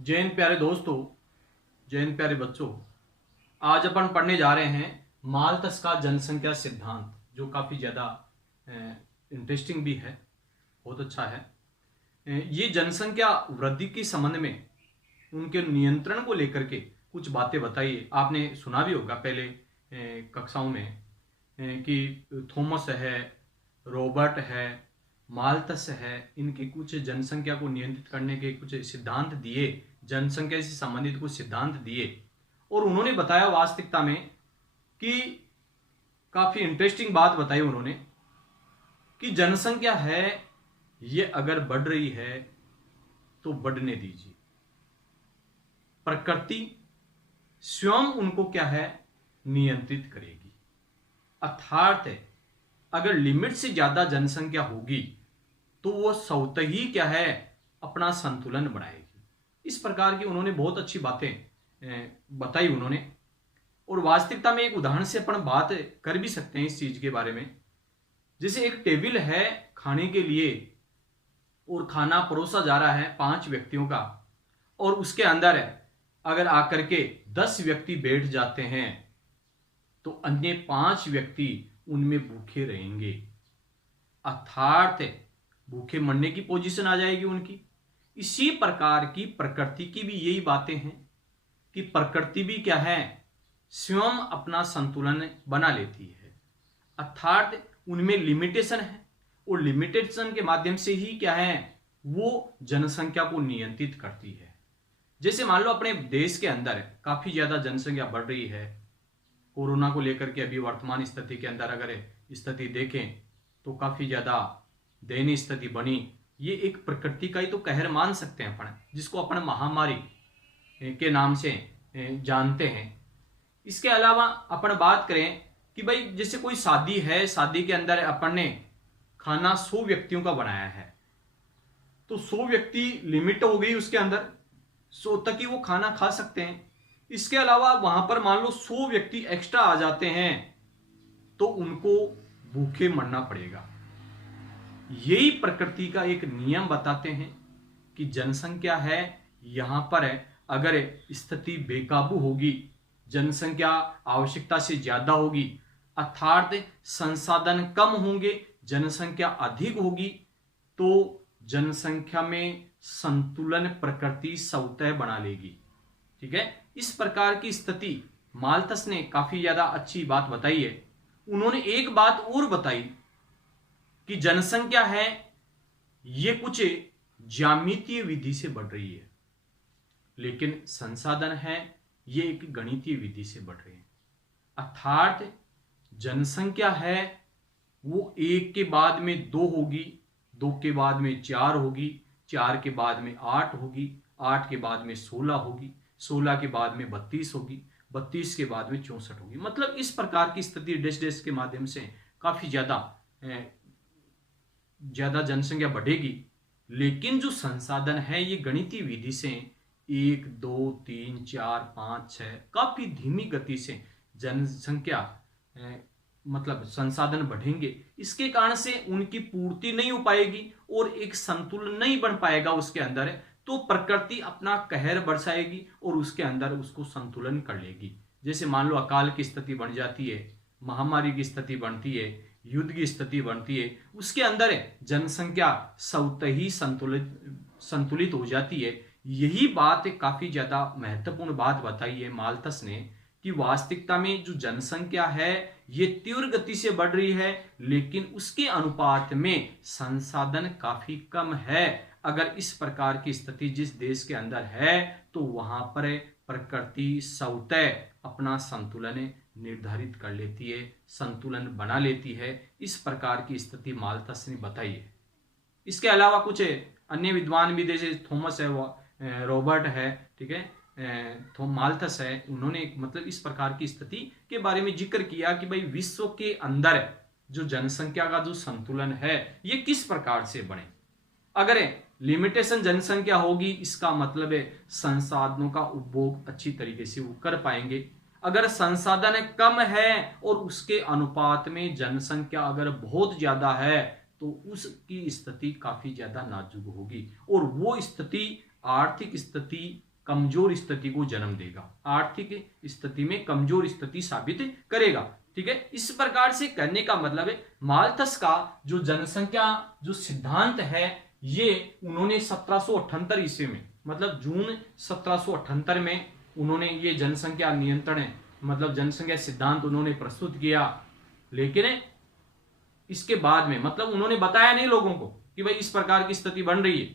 जैन प्यारे दोस्तों, जैन प्यारे बच्चों, आज अपन पढ़ने जा रहे हैं माल्थस का जनसंख्या सिद्धांत, जो काफ़ी ज़्यादा इंटरेस्टिंग भी है, बहुत अच्छा है। ये जनसंख्या वृद्धि के संबंध में उनके नियंत्रण को लेकर के कुछ बातें बताइए। आपने सुना भी होगा पहले कक्षाओं में कि थॉमस है, रॉबर्ट है, माल्थस है, इनके कुछ जनसंख्या को नियंत्रित करने के कुछ सिद्धांत दिए, जनसंख्या से संबंधित कुछ सिद्धांत दिए, और उन्होंने बताया वास्तविकता में कि काफी इंटरेस्टिंग बात बताई उन्होंने कि जनसंख्या है ये अगर बढ़ रही है तो बढ़ने दीजिए। प्रकृति स्वयं उनको क्या है, नियंत्रित करेगी। अर्थात अगर लिमिट से ज्यादा जनसंख्या होगी तो वो स्वतः ही क्या है, अपना संतुलन बनाएगी। इस प्रकार की उन्होंने बहुत अच्छी बातें बताई उन्होंने। और वास्तविकता में एक उदाहरण से अपन बात कर भी सकते हैं इस चीज के बारे में। जैसे एक टेबल है खाने के लिए और खाना परोसा जा रहा है 5 व्यक्तियों का, और उसके अंदर अगर आकर के 10 व्यक्ति बैठ जाते हैं तो अन्य 5 व्यक्ति उनमें भूखे रहेंगे। अर्थात भूखे मरने की पोजीशन आ जाएगी उनकी। इसी प्रकार की प्रकृति की भी यही बातें हैं कि प्रकृति भी क्या है, स्वयं अपना संतुलन बना लेती है। अर्थात उनमें लिमिटेशन है, और लिमिटेशन के माध्यम से ही क्या है, वो जनसंख्या को नियंत्रित करती है। जैसे मान लो अपने देश के अंदर काफी ज्यादा जनसंख्या बढ़ रही है, कोरोना को लेकर के अभी वर्तमान स्थिति के अंदर अगर स्थिति देखें तो काफी ज्यादा दयनीय स्थिति बनी। ये एक प्रकृति का ही तो कहर मान सकते हैं अपन, जिसको अपन महामारी के नाम से जानते हैं। इसके अलावा अपन बात करें कि भाई जैसे कोई शादी है, शादी के अंदर अपन ने खाना 100 व्यक्तियों का बनाया है, तो 100 व्यक्ति लिमिट हो गई, उसके अंदर 100 तक ही वो खाना खा सकते हैं। इसके अलावा वहां पर मान लो 100 व्यक्ति एक्स्ट्रा आ जाते हैं तो उनको भूखे मरना पड़ेगा। यही प्रकृति का एक नियम बताते हैं कि जनसंख्या है यहां पर है, अगर स्थिति बेकाबू होगी, जनसंख्या आवश्यकता से ज्यादा होगी, अर्थात संसाधन कम होंगे, जनसंख्या अधिक होगी, तो जनसंख्या में संतुलन प्रकृति स्वतः बना लेगी। ठीक है, इस प्रकार की स्थिति माल्थस ने काफी ज्यादा अच्छी बात बताई है। उन्होंने एक बात और बताई कि जनसंख्या है ये कुछ ज्यामितीय विधि से बढ़ रही है, लेकिन संसाधन है ये एक गणितीय विधि से बढ़ रहे हैं। अर्थात जनसंख्या है वो 1 के बाद में 2 होगी, 2 के बाद में 4 होगी, 4 के बाद में 8 होगी, 8 के बाद में 16 होगी, 16 के बाद में 32 होगी, 32 के बाद में 64 होगी। मतलब इस प्रकार की स्थिति डैश डैश के माध्यम से काफी ज्यादा जनसंख्या बढ़ेगी। लेकिन जो संसाधन है ये गणितीय विधि से 1 2 3 4 5 6 काफी धीमी गति से जनसंख्या मतलब संसाधन बढ़ेंगे। इसके कारण से उनकी पूर्ति नहीं हो पाएगी और एक संतुलन नहीं बन पाएगा उसके अंदर, तो प्रकृति अपना कहर बरसाएगी और उसके अंदर उसको संतुलन कर लेगी। जैसे मान लो अकाल की स्थिति बन जाती है, महामारी की स्थिति बनती है, युद्ध की स्थिति बनती है, उसके अंदर जनसंख्या स्वतः ही संतुलित हो जाती है। यही बात काफी ज्यादा महत्वपूर्ण बात बताई है माल्थस ने कि वास्तविकता में जो जनसंख्या है ये तीव्र गति से बढ़ रही है, लेकिन उसके अनुपात में संसाधन काफी कम है। अगर इस प्रकार की स्थिति जिस देश के अंदर है तो वहां पर प्रकृति स्वतः अपना संतुलन निर्धारित कर लेती है, संतुलन बना लेती है। इस प्रकार की स्थिति माल्थस ने बताई है। इसके अलावा कुछ अन्य विद्वान भी जैसे थॉमस है, रॉबर्ट है, ठीक है, माल्थस है, उन्होंने मतलब इस प्रकार की स्थिति के बारे में जिक्र किया कि भाई विश्व के अंदर जो जनसंख्या का जो संतुलन है ये किस प्रकार से बने। अगर लिमिटेशन जनसंख्या होगी इसका मतलब है संसाधनों का उपभोग अच्छी तरीके से वो कर पाएंगे। अगर संसाधन कम है और उसके अनुपात में जनसंख्या अगर बहुत ज्यादा है तो उसकी स्थिति काफी ज्यादा नाजुक होगी, और वो स्थिति आर्थिक स्थिति कमजोर स्थिति को जन्म देगा, आर्थिक स्थिति में कमजोर स्थिति साबित करेगा। ठीक है, इस प्रकार से कहने का मतलब है माल्थस का जो जनसंख्या जो सिद्धांत है ये उन्होंने 1778 ईस्वी में, मतलब जून 1778 में उन्होंने ये जनसंख्या नियंत्रण मतलब जनसंख्या सिद्धांत उन्होंने प्रस्तुत किया। लेकिन इसके बाद में मतलब उन्होंने बताया नहीं लोगों को कि भाई इस प्रकार की स्थिति बन रही है,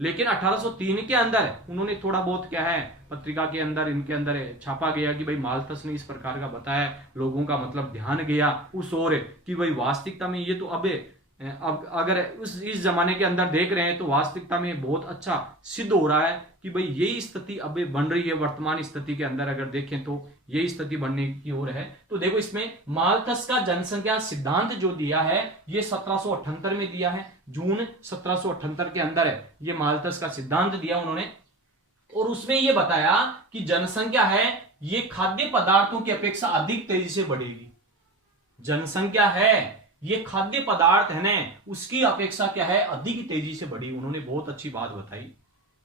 लेकिन 1803 के अंदर उन्होंने थोड़ा बहुत क्या है पत्रिका के अंदर इनके अंदर छापा गया कि भाई माल्थस ने इस प्रकार का बताया, लोगों का मतलब ध्यान गया उस ओर कि भाई वास्तविकता में ये तो अब अगर इस जमाने के अंदर देख रहे हैं तो वास्तविकता में बहुत अच्छा सिद्ध हो रहा है कि भाई यही स्थिति अब बन रही है। वर्तमान स्थिति के अंदर अगर देखें तो यही स्थिति बनने की ओर है। तो देखो इसमें माल्थस का जनसंख्या सिद्धांत जो दिया है ये 1778 में दिया है, जून 1778 के अंदर है ये माल्थस का सिद्धांत दिया उन्होंने। और उसमें ये बताया कि जनसंख्या है ये खाद्य पदार्थों की अपेक्षा अधिक तेजी से बढ़ेगी। जनसंख्या है ये खाद्य पदार्थ है ना उसकी अपेक्षा क्या है अधिक तेजी से बढ़ी। उन्होंने बहुत अच्छी बात बताई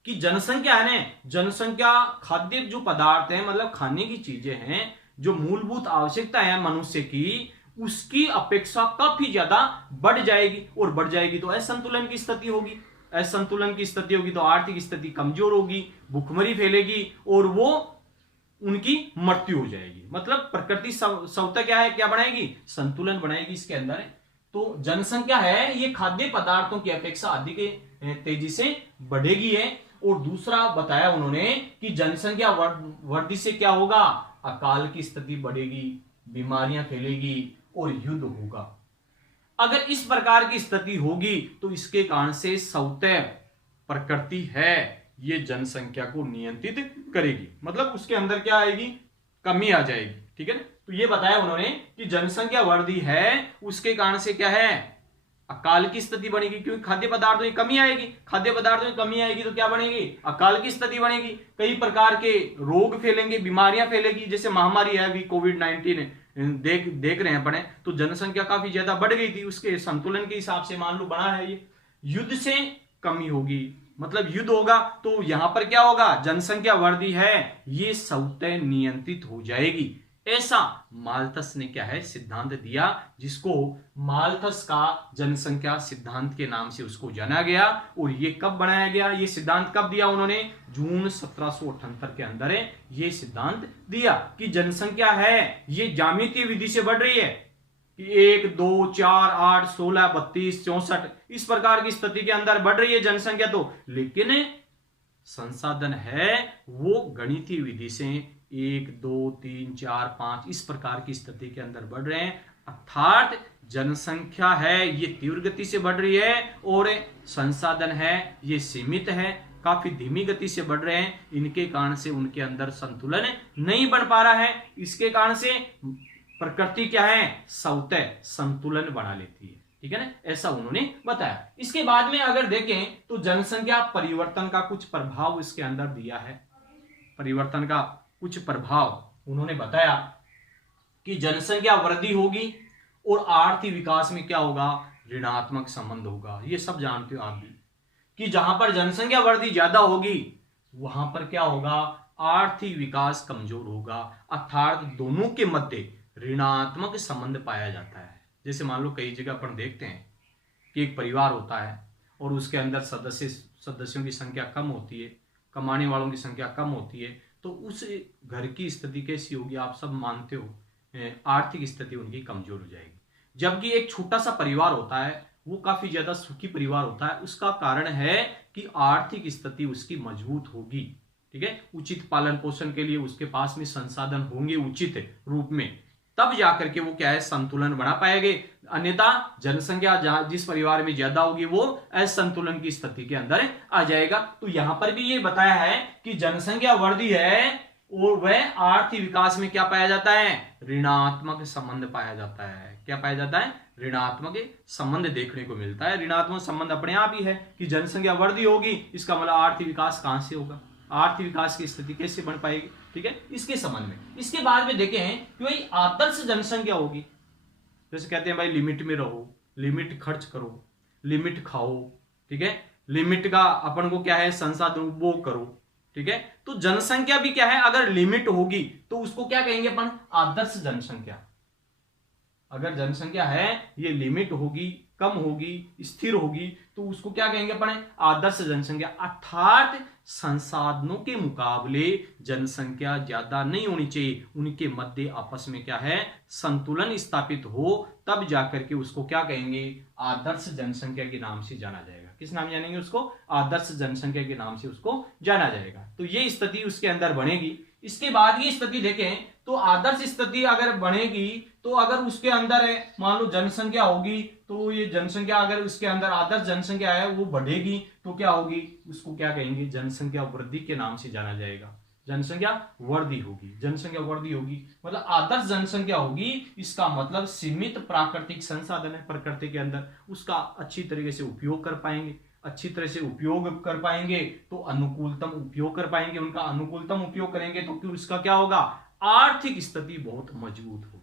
कि जनसंख्या है ना, जनसंख्या खाद्य जो पदार्थ है मतलब खाने की चीजें हैं जो मूलभूत आवश्यकता है मनुष्य की उसकी अपेक्षा काफी ज्यादा बढ़ जाएगी। और बढ़ जाएगी तो असंतुलन की स्थिति होगी, असंतुलन की स्थिति होगी तो आर्थिक स्थिति कमजोर होगी, भूखमरी फैलेगी और वो उनकी मृत्यु हो जाएगी। मतलब प्रकृति स्वतः क्या है क्या बनाएगी संतुलन बनाएगी इसके अंदर। तो जनसंख्या है ये खाद्य पदार्थों की अपेक्षा अधिक तेजी से बढ़ेगी है। और दूसरा बताया उन्होंने कि जनसंख्या वृद्धि से क्या होगा अकाल की स्थिति बढ़ेगी, बीमारियां फैलेगी और युद्ध होगा। अगर इस प्रकार की स्थिति होगी तो इसके कारण से स्वतः प्रकृति है ये जनसंख्या को नियंत्रित करेगी, मतलब उसके अंदर क्या आएगी कमी आ जाएगी। ठीक है ना, तो ये बताया उन्होंने कि जनसंख्या वृद्धि है उसके कारण से क्या है अकाल की स्थिति बनेगी, क्योंकि खाद्य पदार्थों की कमी आएगी, खाद्य पदार्थों की कमी आएगी तो क्या बनेगी अकाल की स्थिति बनेगी, कई प्रकार के रोग फैलेंगे, बीमारियां फैलेगी। जैसे महामारी है अभी कोविड-19 देख रहे हैं अपने, तो जनसंख्या काफी ज्यादा बढ़ गई थी, उसके संतुलन के हिसाब से मान लो बना है ये। युद्ध से कमी होगी, मतलब युद्ध होगा तो यहां पर क्या होगा जनसंख्या वृद्धि है ये स्वतः नियंत्रित हो जाएगी। ऐसा माल्थस ने क्या है सिद्धांत दिया, जिसको माल्थस का जनसंख्या सिद्धांत के नाम से उसको जाना गया। और ये कब बनाया गया, ये सिद्धांत कब दिया उन्होंने जून 1778 के अंदर है ये सिद्धांत दिया कि जनसंख्या है ये ज्यामितीय विधि से बढ़ रही है कि 1 2 4 8 16 32 64 इस प्रकार की स्थिति के अंदर बढ़ रही है जनसंख्या। तो लेकिन संसाधन है वो गणितीय विधि से 1 2 3 4 5 इस प्रकार की स्थिति के अंदर बढ़ रहे हैं, अर्थात जनसंख्या है ये तीव्र गति से बढ़ रही है और संसाधन है ये सीमित है, काफी धीमी गति से बढ़ रहे हैं। इनके कारण से उनके अंदर संतुलन नहीं बन पा रहा है, इसके कारण से प्रकृति क्या है स्वतः संतुलन बना लेती है। ठीक है ना, ऐसा उन्होंने बताया। इसके बाद में अगर देखें तो जनसंख्या परिवर्तन का कुछ प्रभाव इसके अंदर दिया है, परिवर्तन का कुछ प्रभाव उन्होंने बताया कि जनसंख्या वृद्धि होगी और आर्थिक विकास में क्या होगा ऋणात्मक संबंध होगा। ये सब जानते हो आप भी कि जहां पर जनसंख्या वृद्धि ज्यादा होगी वहां पर क्या होगा आर्थिक विकास कमजोर होगा, अर्थात दोनों के मध्य ऋणात्मक संबंध पाया जाता है। जैसे मान लो कई जगह अपन देखते हैं कि एक परिवार होता है और उसके अंदर सदस्यों की संख्या कम होती है, कमाने वालों की संख्या कम होती है, तो उस घर की स्थिति कैसी होगी आप सब मानते हो, आर्थिक स्थिति उनकी कमजोर हो जाएगी। जबकि एक छोटा सा परिवार होता है वो काफी ज्यादा सुखी परिवार होता है, उसका कारण है कि आर्थिक स्थिति उसकी मजबूत होगी। ठीक है, उचित पालन पोषण के लिए उसके पास में संसाधन होंगे उचित रूप में, तब जाकर के वो क्या है संतुलन बना पाएंगे। अन्यथा जनसंख्या जहां जिस परिवार में ज्यादा होगी वो असंतुलन की स्थिति के अंदर आ जाएगा। तो यहां पर भी ये बताया है कि जनसंख्या वृद्धि है और वह आर्थिक विकास में क्या पाया जाता है ऋणात्मक संबंध पाया जाता है। क्या पाया जाता है ऋणात्मक संबंध देखने को मिलता है। ऋणात्मक संबंध अपने आप ही है कि जनसंख्या वृद्धि होगी, इसका मतलब आर्थिक विकास कहां से होगा, आर्थिक विकास की स्थिति कैसे बन पाएगी। ठीक है, इसके संबंध में। इसके बाद में देखें कि भाई आदर्श जनसंख्या होगी, जैसे कहते हैं भाई लिमिट में रहो, लिमिट खर्च करो, लिमिट खाओ, ठीक है, लिमिट का अपन को क्या है संसाधन वो करो। ठीक है। तो जनसंख्या भी क्या है, अगर लिमिट होगी तो उसको क्या कहेंगे अपन, आदर्श जनसंख्या। अगर जनसंख्या है ये लिमिट होगी, कम होगी, स्थिर होगी, तो उसको क्या कहेंगे अपन, आदर्श जनसंख्या। अर्थात संसाधनों के मुकाबले जनसंख्या ज्यादा नहीं होनी चाहिए, उनके मध्य आपस में क्या है, संतुलन स्थापित हो, तब जाकर के उसको क्या कहेंगे, आदर्श जनसंख्या के नाम से जाना जाएगा। किस नाम जानेंगे उसको, आदर्श जनसंख्या के नाम से उसको जाना जाएगा। तो ये स्थिति उसके अंदर बनेगी। इसके बाद की स्थिति देखें तो आदर्श स्थिति अगर बनेगी तो अगर उसके अंदर है मान लो जनसंख्या होगी, तो ये जनसंख्या अगर उसके अंदर आदर्श जनसंख्या है वो बढ़ेगी तो क्या होगी, उसको क्या कहेंगे, जनसंख्या वृद्धि के नाम से जाना जाएगा। जनसंख्या वृद्धि होगी, जनसंख्या वृद्धि होगी मतलब आदर्श जनसंख्या होगी। इसका मतलब सीमित प्राकृतिक संसाधन है प्रकृति के अंदर, उसका अच्छी तरीके से उपयोग कर पाएंगे, अच्छी तरह से उपयोग कर पाएंगे तो अनुकूलतम उपयोग कर पाएंगे। उनका अनुकूलतम उपयोग करेंगे तो क्यों, उसका क्या होगा, आर्थिक स्थिति बहुत मजबूत होगी।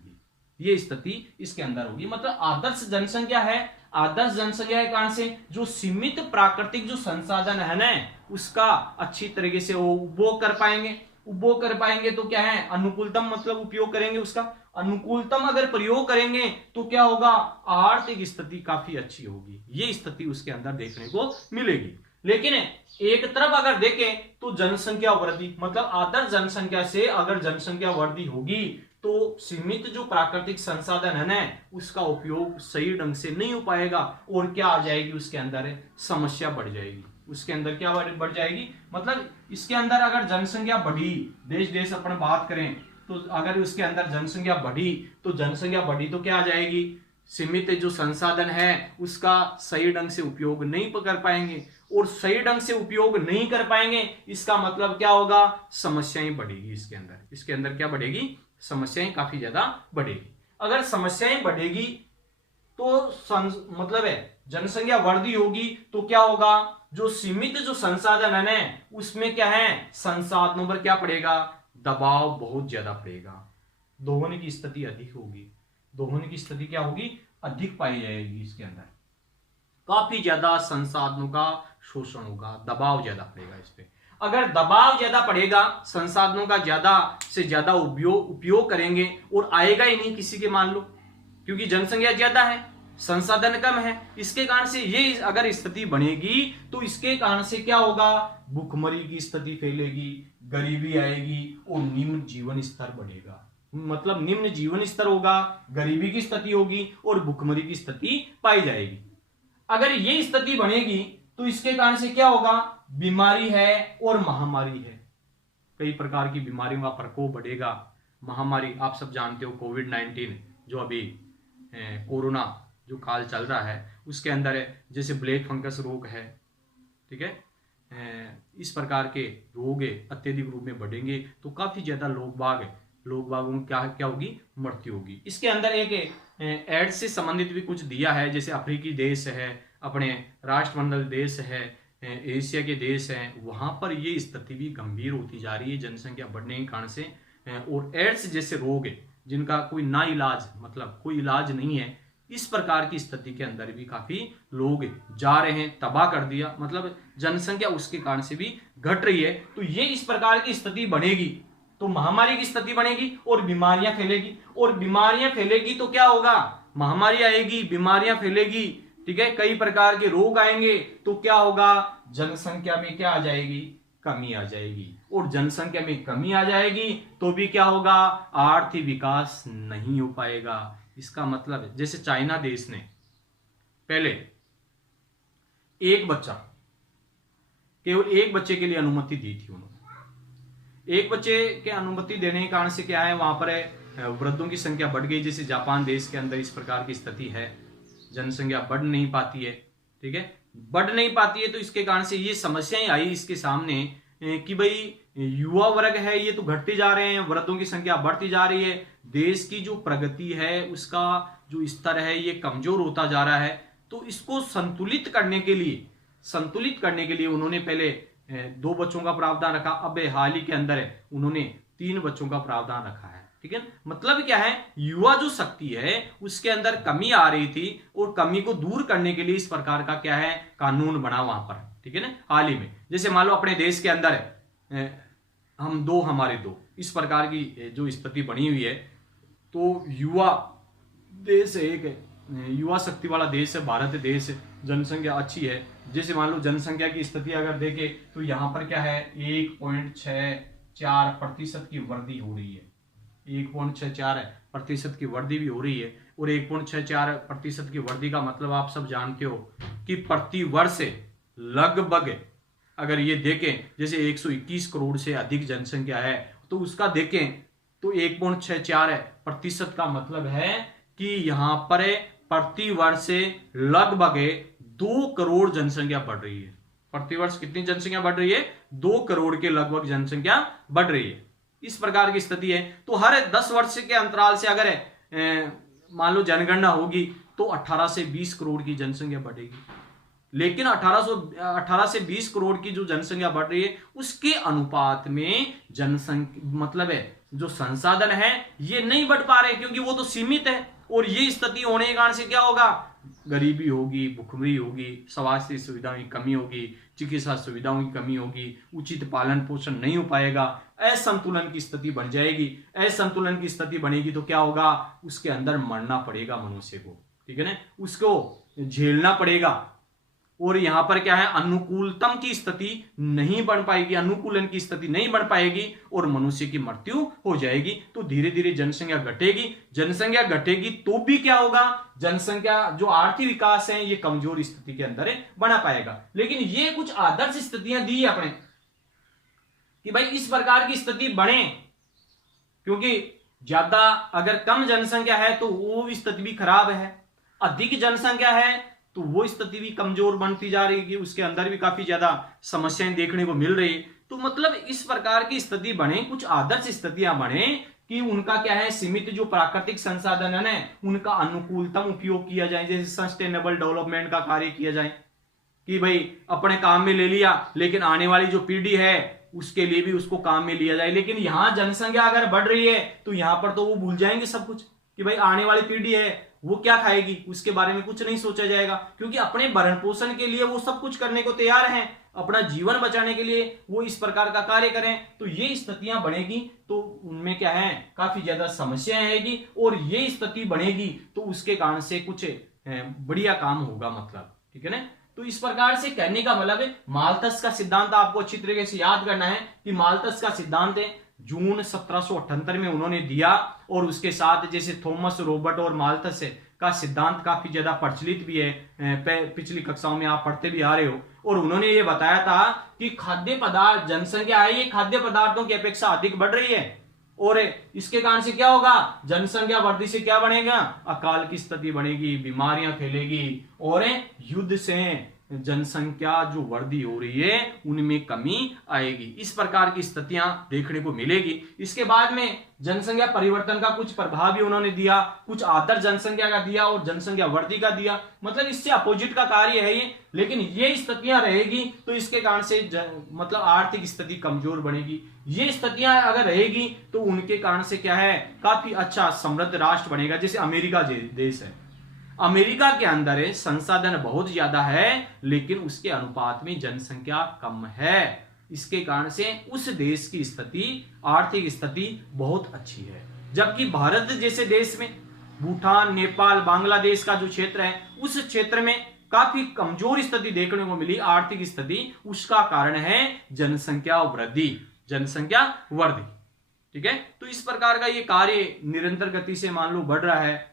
ये स्थिति इसके अंदर होगी। मतलब आदर्श जनसंख्या है, आदर्श जनसंख्या है कहां से, जो सीमित प्राकृतिक जो संसाधन है ना उसका अच्छी तरीके से वो उपभोग कर पाएंगे। उपभोग कर पाएंगे तो क्या है, अनुकूलतम मतलब उपयोग करेंगे उसका। अनुकूलतम अगर प्रयोग करेंगे तो क्या होगा, आर्थिक स्थिति काफी अच्छी होगी। ये स्थिति उसके अंदर देखने को मिलेगी। लेकिन एक तरफ अगर देखें तो जनसंख्या वृद्धि, मतलब आदर्श जनसंख्या से अगर जनसंख्या वृद्धि होगी तो सीमित जो प्राकृतिक संसाधन है ना उसका उपयोग सही ढंग से नहीं हो पाएगा और क्या आ जाएगी उसके अंदर, समस्या बढ़ जाएगी। उसके अंदर क्या बढ़ जाएगी, मतलब इसके अंदर अगर जनसंख्या बढ़ी, देश अपन बात करें तो अगर उसके अंदर जनसंख्या बढ़ी तो क्या आ जाएगी, सीमित जो संसाधन है उसका सही ढंग से उपयोग नहीं कर पाएंगे, और सही ढंग से उपयोग नहीं कर पाएंगे इसका मतलब क्या होगा, समस्याएं बढ़ेगी। इसके अंदर क्या बढ़ेगी, समस्याएं काफी ज्यादा बढ़ेगी। अगर समस्याएं बढ़ेगी तो मतलब है जनसंख्या वृद्धि होगी तो क्या होगा, जो सीमित जो संसाधन है ना उसमें क्या है, संसाधनों पर क्या पड़ेगा, दबाव बहुत ज्यादा पड़ेगा। दोहन की स्थिति अधिक होगी, दोहन की स्थिति क्या होगी, अधिक पाई जाएगी। इसके अंदर काफी ज्यादा संसाधनों का शोषण होगा, दबाव ज्यादा पड़ेगा इस पे। अगर दबाव ज्यादा पड़ेगा, संसाधनों का ज्यादा से ज्यादा उपयोग करेंगे और आएगा ही नहीं किसी के, मान लो क्योंकि जनसंख्या ज्यादा है संसाधन कम है, इसके कारण से ये अगर स्थिति बनेगी तो इसके कारण से क्या होगा, भूखमरी की स्थिति फैलेगी, गरीबी आएगी और निम्न जीवन स्तर बढ़ेगा। मतलब निम्न जीवन स्तर होगा, गरीबी की स्थिति होगी और भूखमरी की स्थिति पाई जाएगी। अगर ये स्थिति बनेगी तो इसके कारण से क्या होगा, बीमारी है और महामारी है, कई प्रकार की बीमारियों का प्रकोप बढ़ेगा। महामारी आप सब जानते हो, कोविड-19 जो अभी कोरोना जो काल चल रहा है उसके अंदर है, जैसे ब्लैक फंगस रोग है, ठीक है, इस प्रकार के रोग अत्यधिक रूप में बढ़ेंगे तो काफी ज्यादा लोग बागों क्या होगी, मृत्यु होगी। इसके अंदर एक एड्स से संबंधित भी कुछ दिया है, जैसे अफ्रीकी देश है, अपने राष्ट्रमंडल देश है, एशिया के देश हैं, वहां पर ये स्थिति भी गंभीर होती जा रही है जनसंख्या बढ़ने के कारण से। और एड्स जैसे रोग है जिनका कोई ना इलाज, मतलब कोई इलाज नहीं है, इस प्रकार की स्थिति के अंदर भी काफी लोग जा रहे हैं, तबाह कर दिया, मतलब जनसंख्या उसके कारण से भी घट रही है। तो ये इस प्रकार की स्थिति बनेगी तो महामारी की स्थिति बनेगी और बीमारियां फैलेगी, और बीमारियां फैलेगी तो क्या होगा, महामारी आएगी, बीमारियां फैलेगी, ठीक है, कई प्रकार के रोग आएंगे तो क्या होगा, जनसंख्या में क्या आ जाएगी, कमी आ जाएगी, और जनसंख्या में कमी आ जाएगी तो भी क्या होगा, आर्थिक विकास नहीं हो पाएगा। इसका मतलब है जैसे चाइना देश ने पहले केवल एक बच्चे के लिए अनुमति दी थी, उन्होंने एक बच्चे के अनुमति देने के कारण से क्या है, वहां पर वृद्धों की संख्या बढ़ गई। जैसे जापान देश के अंदर इस प्रकार की स्थिति है, जनसंख्या बढ़ नहीं पाती है, ठीक है, बढ़ नहीं पाती है तो इसके कारण से ये समस्याएं आई इसके सामने कि भाई युवा वर्ग है ये तो घटते जा रहे हैं, वृद्धों की संख्या बढ़ती जा रही है, देश की जो प्रगति है उसका जो स्तर है ये कमजोर होता जा रहा है। तो इसको संतुलित करने के लिए उन्होंने पहले 2 बच्चों का प्रावधान रखा, अब हाल ही के अंदर उन्होंने 3 बच्चों का प्रावधान रखा है, ठीक है। मतलब क्या है, युवा जो शक्ति है उसके अंदर कमी आ रही थी और कमी को दूर करने के लिए इस प्रकार का क्या है, कानून बना वहां पर, ठीक है ना, हाल ही में। जैसे मान लो अपने देश के अंदर हम दो हमारे दो, इस प्रकार की जो स्थिति बनी हुई है। तो युवा देश है, एक युवा शक्ति वाला देश है भारत देश, जनसंख्या अच्छी है। जैसे मान लो जनसंख्या की स्थिति अगर देखें तो यहाँ पर क्या है 1.64% की वृद्धि हो रही है, 1.64% की वृद्धि भी हो रही है। और 1.64% की वृद्धि का मतलब आप सब जानते हो कि प्रति वर्ष लगभग अगर ये देखें जैसे 121 करोड़ से अधिक जनसंख्या है, तो उसका देखें तो 1.64% का मतलब है कि यहां पर प्रति वर्ष लगभग 2 करोड़ जनसंख्या बढ़ रही है। प्रति वर्ष कितनी जनसंख्या बढ़ रही है? 2 करोड़ के लगभग जनसंख्या बढ़ रही है। इस प्रकार की स्थिति है। तो हर 10 वर्ष के अंतराल से अगर मान लो जनगणना होगी तो 18 से 20 करोड़ की जनसंख्या बढ़ेगी। लेकिन 18 से 20 करोड़ की जो जनसंख्या बढ़ रही है उसके अनुपात में जनसंख्या मतलब है जो संसाधन है ये नहीं बढ़ पा रहे, क्योंकि वो तो सीमित है। और ये स्थिति होने के कारण से क्या होगा? गरीबी होगी, भुखमरी होगी, स्वास्थ्य सुविधाओं की कमी होगी, चिकित्सा सुविधाओं की कमी होगी, उचित पालन पोषण नहीं हो पाएगा, असंतुलन की स्थिति बन जाएगी। असंतुलन की स्थिति बनेगी तो क्या होगा? उसके अंदर मरना पड़ेगा मनुष्य को, ठीक है ना, उसको झेलना पड़ेगा। और यहां पर क्या है, अनुकूलतम की स्थिति नहीं बन पाएगी, अनुकूलन की स्थिति नहीं बन पाएगी और मनुष्य की मृत्यु हो जाएगी। तो धीरे धीरे जनसंख्या घटेगी। जनसंख्या घटेगी तो भी क्या होगा? जनसंख्या जो आर्थिक विकास है ये कमजोर स्थिति के अंदर बना पाएगा। लेकिन ये कुछ आदर्श स्थितियां दी अपने कि भाई इस प्रकार की स्थिति बने, क्योंकि ज्यादा अगर कम जनसंख्या है तो वो स्थिति भी खराब है, अधिक जनसंख्या है तो वो स्थिति भी कमजोर बनती जा रही है, उसके अंदर भी काफी ज्यादा समस्याएं देखने को मिल रही। तो मतलब इस प्रकार की स्थिति बने, कुछ आदर्श स्थितियां बने कि उनका क्या है, सीमित जो प्राकृतिक संसाधन है उनका अनुकूलतम उपयोग किया जाए, जैसे सस्टेनेबल डेवलपमेंट का कार्य किया जाए कि भाई अपने काम में ले लिया लेकिन आने वाली जो पीढ़ी है उसके लिए भी उसको काम में लिया जाए। लेकिन यहां जनसंख्या अगर बढ़ रही है तो यहां पर तो वो भूल जाएंगे सब कुछ कि भाई आने वाली पीढ़ी है वो क्या खाएगी, उसके बारे में कुछ नहीं सोचा जाएगा, क्योंकि अपने भरण पोषण के लिए वो सब कुछ करने को तैयार हैं, अपना जीवन बचाने के लिए वो इस प्रकार का कार्य करें। तो ये स्थितियां बनेगी तो उनमें क्या है, काफी ज्यादा समस्याएं आएगी। और ये स्थिति बनेगी तो उसके कारण से कुछ बढ़िया काम होगा, मतलब ठीक है ना। तो इस प्रकार से कहने का मतलब है माल्थस का सिद्धांत आपको अच्छी तरीके से याद करना है कि माल्थस का सिद्धांत है जून 1778 में उन्होंने दिया। और उसके साथ जैसे थॉमस रॉबर्ट और माल्थस का सिद्धांत काफी ज्यादा प्रचलित भी है, पिछली कक्षाओं में आप पढ़ते भी आ रहे हो। और उन्होंने ये बताया था कि खाद्य पदार्थ जनसंख्या है ये खाद्य पदार्थों की अपेक्षा अधिक बढ़ रही है और इसके कारण से क्या होगा, जनसंख्या वृद्धि से क्या बनेगा, अकाल की स्थिति बनेगी, बीमारियां फैलेगी और युद्ध से जनसंख्या जो वृद्धि हो रही है उनमें कमी आएगी। इस प्रकार की स्थितियां देखने को मिलेगी। इसके बाद में जनसंख्या परिवर्तन का कुछ प्रभाव भी उन्होंने दिया, कुछ आदर्श जनसंख्या का दिया और जनसंख्या वृद्धि का दिया, मतलब इससे अपोजिट का कार्य है ये। लेकिन ये स्थितियां रहेगी तो इसके कारण से मतलब आर्थिक स्थिति कमजोर बनेगी। ये स्थितियां अगर रहेगी तो उनके कारण से क्या है, काफी अच्छा समृद्ध राष्ट्र बनेगा। जैसे अमेरिका देश है, अमेरिका के अंदर संसाधन बहुत ज्यादा है लेकिन उसके अनुपात में जनसंख्या कम है। इसके कारण से उस देश की स्थिति, आर्थिक स्थिति बहुत अच्छी है। जबकि भारत जैसे देश में भूटान, नेपाल, बांग्लादेश का जो क्षेत्र है उस क्षेत्र में काफी कमजोर स्थिति देखने को मिली, आर्थिक स्थिति। उसका कारण है जनसंख्या वृद्धि, जनसंख्या वृद्धि, ठीक है। तो इस प्रकार का ये कार्य निरंतर गति से मान लो बढ़ रहा है।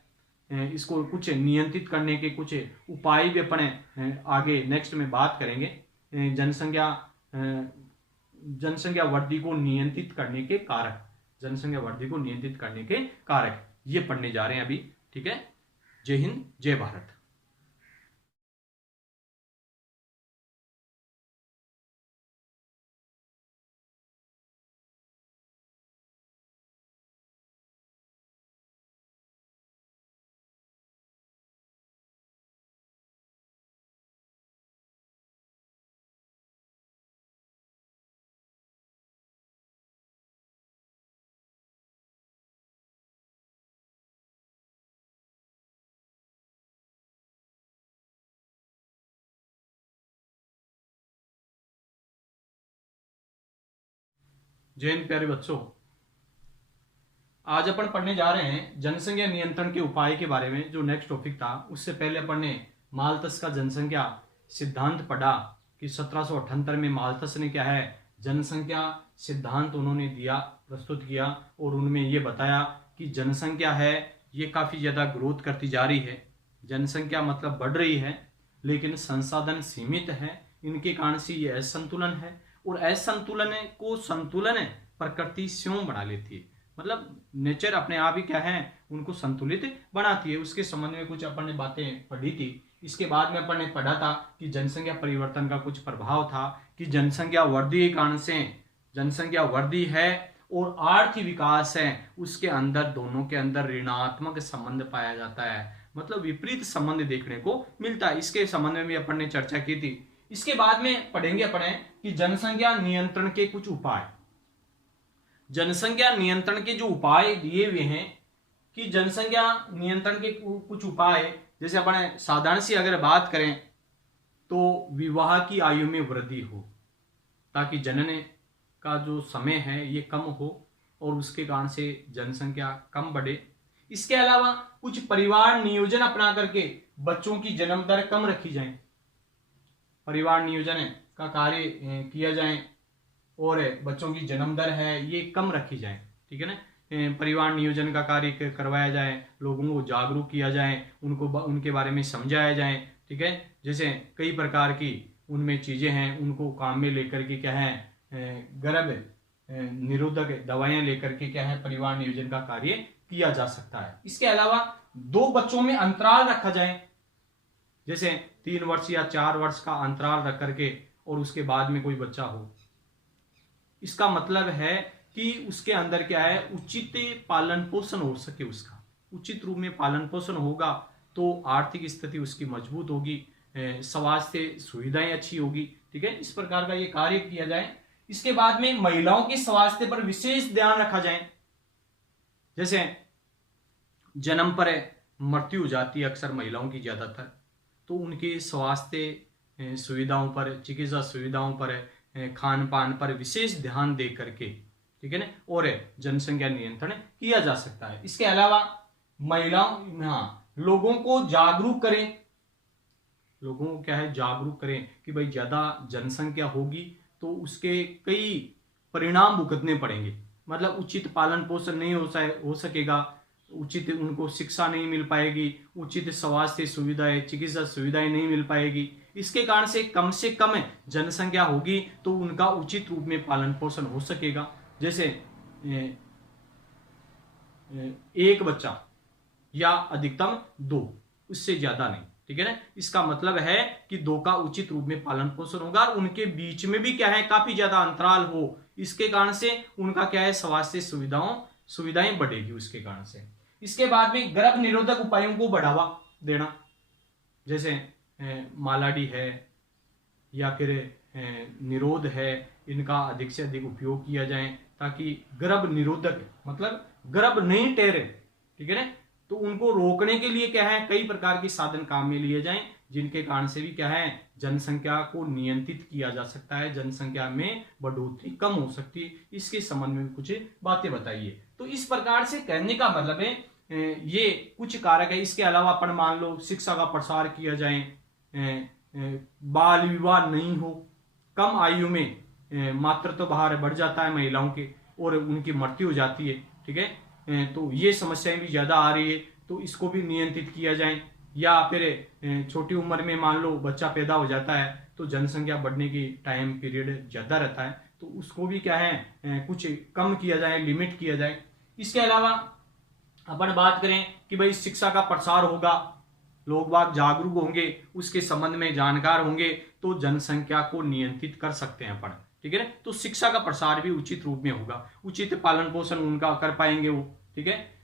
इसको कुछ नियंत्रित करने के कुछ उपाय भी अपने आगे नेक्स्ट में बात करेंगे। जनसंख्या वृद्धि को नियंत्रित करने के कारक, जनसंख्या वृद्धि को नियंत्रित करने के कारक ये पढ़ने जा रहे हैं अभी, ठीक है। जय हिंद, जय भारत। जय हिंद प्यारे बच्चों, आज अपन पढ़ने जा रहे हैं जनसंख्या नियंत्रण के उपाय के बारे में। जो नेक्स्ट टॉपिक था उससे पहले अपन ने माल्थस का जनसंख्या सिद्धांत पढ़ा कि 1778 में माल्थस ने क्या है जनसंख्या सिद्धांत उन्होंने दिया, प्रस्तुत किया और उनमें ये बताया कि जनसंख्या है ये काफी ज्यादा ग्रोथ करती जा रही है। जनसंख्या मतलब बढ़ रही है लेकिन संसाधन सीमित है, इनके कारण से ये असंतुलन है और असंतुलन को संतुलन प्रकृति स्वयं बना लेती है। मतलब नेचर अपने आप ही क्या है उनको संतुलित बनाती है। उसके संबंध में कुछ अपन ने बातें पढ़ी थी। इसके बाद में अपन ने पढ़ा था कि जनसंख्या परिवर्तन का कुछ प्रभाव था कि जनसंख्या वृद्धि के कारण से जनसंख्या वृद्धि है और आर्थिक विकास है उसके अंदर दोनों के अंदर ऋणात्मक संबंध पाया जाता है, मतलब विपरीत संबंध देखने को मिलता है। इसके संबंध में भी अपन ने चर्चा की थी। इसके बाद में पढ़ेंगे अपन कि जनसंख्या नियंत्रण के कुछ उपाय। जनसंख्या नियंत्रण के जो उपाय दिए हुए हैं कि जनसंख्या नियंत्रण के कुछ उपाय, जैसे अपन साधारण सी अगर बात करें तो विवाह की आयु में वृद्धि हो ताकि जनन का जो समय है ये कम हो और उसके कारण से जनसंख्या कम बढ़े। इसके अलावा कुछ परिवार नियोजन अपना करके बच्चों की जन्म दर कम रखी जाए, परिवार नियोजन का कार्य किया जाए और बच्चों की जन्म दर है ये कम रखी जाए, ठीक है ना। परिवार नियोजन का कार्य करवाया जाए, लोगों को जागरूक किया जाए, उनको उनके बारे में समझाया जाए, ठीक है। जैसे कई प्रकार की उनमें चीजें हैं उनको काम में लेकर के क्या है गर्भ निरोधक दवाइयां लेकर के क्या है परिवार नियोजन का कार्य किया जा सकता है। इसके अलावा 2 बच्चों में अंतराल रखा जाए, जैसे 3 वर्ष या 4 वर्ष का अंतराल रख करके और उसके बाद में कोई बच्चा हो। इसका मतलब है कि उसके अंदर क्या है उचित पालन पोषण हो सके, उसका उचित रूप में पालन पोषण होगा तो आर्थिक स्थिति उसकी मजबूत होगी, स्वास्थ्य सुविधाएं अच्छी होगी, ठीक है। इस प्रकार का ये कार्य किया जाए। इसके बाद में महिलाओं के स्वास्थ्य पर विशेष ध्यान रखा जाए, जैसे जन्म पर मृत्यु हो जाती है अक्सर महिलाओं की ज्यादातर, तो उनके स्वास्थ्य सुविधाओं पर, चिकित्सा सुविधाओं पर, खान पान पर विशेष ध्यान दे करके, ठीक है ना, और जनसंख्या नियंत्रण किया जा सकता है। इसके अलावा महिलाओं लोगों को जागरूक करें, लोगों को क्या है जागरूक करें कि भाई ज्यादा जनसंख्या होगी तो उसके कई परिणाम भुगतने पड़ेंगे, मतलब उचित पालन पोषण नहीं हो सकेगा, उचित उनको शिक्षा नहीं मिल पाएगी, उचित स्वास्थ्य सुविधाएं चिकित्सा सुविधाएं नहीं मिल पाएगी। इसके कारण से कम जनसंख्या होगी तो उनका उचित रूप में पालन पोषण हो सकेगा। जैसे 1 बच्चा या अधिकतम 2, उससे ज्यादा नहीं, ठीक है ना। इसका मतलब है कि 2 का उचित रूप में पालन पोषण होगा और उनके बीच में भी क्या है काफी ज्यादा अंतराल हो, इसके कारण से उनका क्या है स्वास्थ्य सुविधाएं बढ़ेगी उसके कारण से। इसके बाद में गर्भ निरोधक उपायों को बढ़ावा देना, जैसे मालाडी है या फिर निरोध है, इनका अधिक से अधिक उपयोग किया जाए ताकि गर्भ निरोधक मतलब गर्भ नहीं ठहरे, ठीक है ना। तो उनको रोकने के लिए क्या है कई प्रकार के साधन काम में लिए जाएं जिनके कारण से भी क्या है जनसंख्या को नियंत्रित किया जा सकता है, जनसंख्या में बढ़ोतरी कम हो सकती है। इसके संबंध में कुछ बातें बताइए। तो इस प्रकार से कहने का मतलब है ये कुछ कारक है। इसके अलावा अपन मान लो शिक्षा का प्रसार किया जाए, बाल विवाह नहीं हो, कम आयु में मातृत्व भार बढ़ जाता है महिलाओं के और उनकी मृत्यु हो जाती है, ठीक है। तो ये समस्याएं भी ज्यादा आ रही है तो इसको भी नियंत्रित किया जाए। या फिर छोटी उम्र में मान लो बच्चा पैदा हो जाता है तो जनसंख्या बढ़ने की टाइम पीरियड ज्यादा रहता है तो उसको भी क्या है कुछ कम किया जाए, लिमिट किया जाए। इसके अलावा अपन बात करें कि भाई शिक्षा का प्रसार होगा, लोग बाग जागरूक होंगे, उसके संबंध में जानकार होंगे तो जनसंख्या को नियंत्रित कर सकते हैं अपन, ठीक है ना। तो शिक्षा का प्रसार भी उचित रूप में होगा, उचित पालन पोषण उनका कर पाएंगे वो, ठीक है।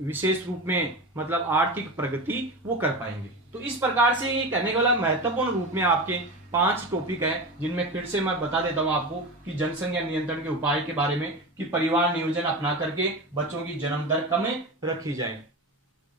विशेष रूप में मतलब आर्थिक प्रगति वो कर पाएंगे। तो इस प्रकार से ये कहने वाला महत्वपूर्ण रूप में आपके 5 टॉपिक है जिनमें फिर से मैं बता देता हूं आपको कि जनसंख्या नियंत्रण के उपाय के बारे में कि परिवार नियोजन अपना करके बच्चों की जन्म दर कम रखी जाए,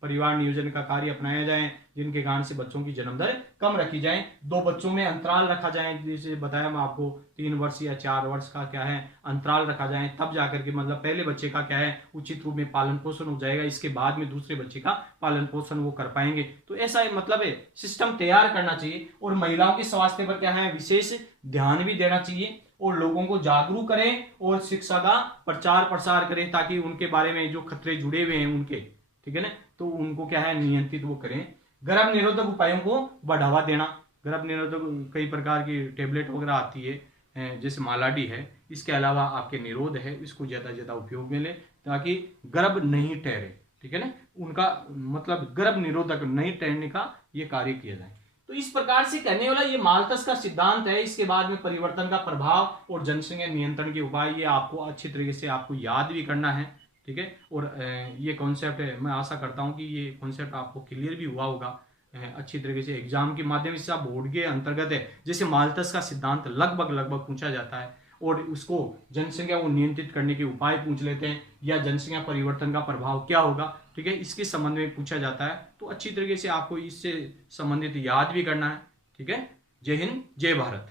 परिवार नियोजन का कार्य अपनाया जाए, जिनके कारण से बच्चों की जन्म दर कम रखी जाए। 2 बच्चों में अंतराल रखा जाए, जैसे बताया मैं आपको 3 वर्ष या 4 वर्ष का क्या है अंतराल रखा जाए, तब जाकर के मतलब पहले बच्चे का क्या है उचित रूप में पालन पोषण हो जाएगा, इसके बाद में दूसरे बच्चे का पालन पोषण वो कर पाएंगे। तो ऐसा मतलब है सिस्टम तैयार करना चाहिए। और महिलाओं के स्वास्थ्य पर क्या है विशेष ध्यान भी देना चाहिए, और लोगों को जागरूक करें और शिक्षा का प्रचार प्रसार करें, ताकि उनके बारे में जो खतरे जुड़े हुए हैं उनके, ठीक है ना, तो उनको क्या है नियंत्रित वो करें। गर्भ निरोधक उपायों को बढ़ावा देना, गर्भ निरोधक कई प्रकार की टेबलेट वगैरह आती है, जैसे मालाडी है, इसके अलावा आपके निरोध है, इसको ज्यादा से ज्यादा उपयोग में ले ताकि गर्भ नहीं ठहरे, ठीक है ना, उनका मतलब गर्भ निरोधक नहीं ठहरने का ये कार्य किया जाए। तो इस प्रकार से कहने वाला ये माल्थस का सिद्धांत है। इसके बाद में परिवर्तन का प्रभाव और जनसंख्या नियंत्रण के उपाय, ये आपको अच्छी तरीके से आपको याद भी करना है, ठीक है। और ये कॉन्सेप्ट है, मैं आशा करता हूं कि ये कॉन्सेप्ट आपको क्लियर भी हुआ होगा अच्छी तरीके से। एग्जाम के माध्यम से आप बोर्ड के अंतर्गत है, जैसे माल्थस का सिद्धांत लगभग पूछा जाता है, और उसको जनसंख्या को नियंत्रित करने के उपाय पूछ लेते हैं, या जनसंख्या परिवर्तन का प्रभाव क्या होगा, ठीक है, इसके संबंध में पूछा जाता है। तो अच्छी तरीके से आपको इससे संबंधित याद भी करना है, ठीक है। जय हिंद, जय भारत।